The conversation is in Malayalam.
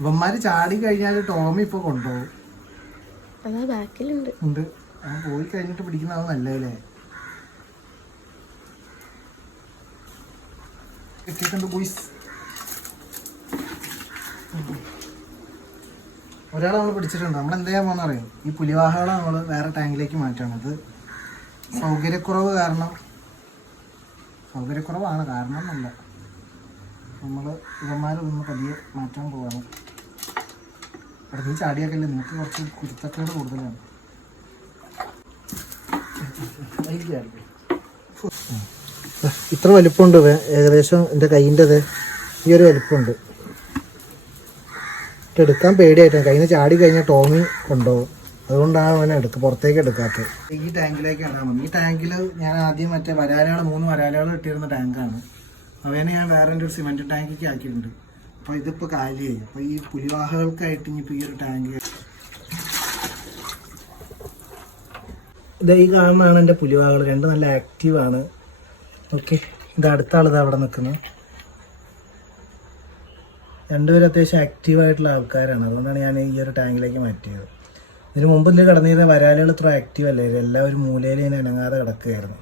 ഇവന്മാര് ചാടി കഴിഞ്ഞാൽ ടോമി ഇപ്പൊ കൊണ്ടുപോകും. ഉണ്ട് അവൻ പോയി കഴിഞ്ഞിട്ട് പിടിക്കുന്നതാണ് നല്ലതല്ലേ. കിട്ടിയിട്ടുണ്ട് ബോയ്സ്. ഒരാളെ നമ്മൾ പിടിച്ചിട്ടുണ്ട്. നമ്മൾ എന്ത് ചെയ്യാൻ പോകുന്ന അറിയാം, ഈ പുലിവാഹകളെ നമ്മൾ വേറെ ടാങ്കിലേക്ക് മാറ്റണം. അത് സൗകര്യക്കുറവാണ് കാരണം എന്നല്ല, നമ്മൾ ഇവന്മാരൊന്ന് പതിയെ മാറ്റാൻ പോവാണ്. അവിടെ നീ ചാടിയാക്കല്ലേ, നിങ്ങൾക്ക് കുറച്ച് കുരുത്തക്കേട് കൂടുതലാണ്. ഇത്ര വലിപ്പമുണ്ട് ഏകദേശം എൻ്റെ കയ്യിൻ്റെത് ഈ ഒരു വലിപ്പമുണ്ട്. എടുക്കാൻ പേടിയായിട്ടാണ്, കയ്യിൽ നിന്ന് ചാടി കഴിഞ്ഞാൽ ടോമി കൊണ്ടുപോകും. അതുകൊണ്ടാണ് അവനെ പുറത്തേക്ക് എടുക്കാത്തത്. ഈ ടാങ്കിലേക്കാണ് കാണുന്നത്. ഈ ടാങ്കിൽ ഞാൻ ആദ്യം മറ്റേ 3 വരാലുകൾ കിട്ടിയിരുന്ന ടാങ്കാണ്. അവനെ ഞാൻ വേറെ ഒരു സിമെൻറ്റ് ടാങ്കിലേക്ക് ആക്കിയിട്ടുണ്ട്. അപ്പോൾ ഇതിപ്പോൾ കാലിയായി. അപ്പോൾ ഈ പുലിവാഹകൾക്കായിട്ട് ഇനിയിപ്പോൾ ഈ ഒരു ടാങ്ക് ഈ കാണുന്നതാണ് എൻ്റെ പുലിവാഹകൾ. 2 നല്ല ആക്റ്റീവാണ്. ഓക്കെ, ഇത് അടുത്ത ആളിത് അവിടെ നിൽക്കുന്നത്. 2 പേരും അത്യാവശ്യം ആക്റ്റീവായിട്ടുള്ള ആൾക്കാരാണ്. അതുകൊണ്ടാണ് ഞാൻ ഈ ഒരു ടാങ്കിലേക്ക് മാറ്റിയത്. ഇതിന് മുമ്പ് ഇതിൽ കിടന്നിരുന്ന വരാലുകൾ ഇത്ര ആക്റ്റീവ് അല്ലായിരുന്നു. എല്ലാവരും മൂലയിൽ ഇങ്ങനെ അനങ്ങാതെ കിടക്കുകയായിരുന്നു.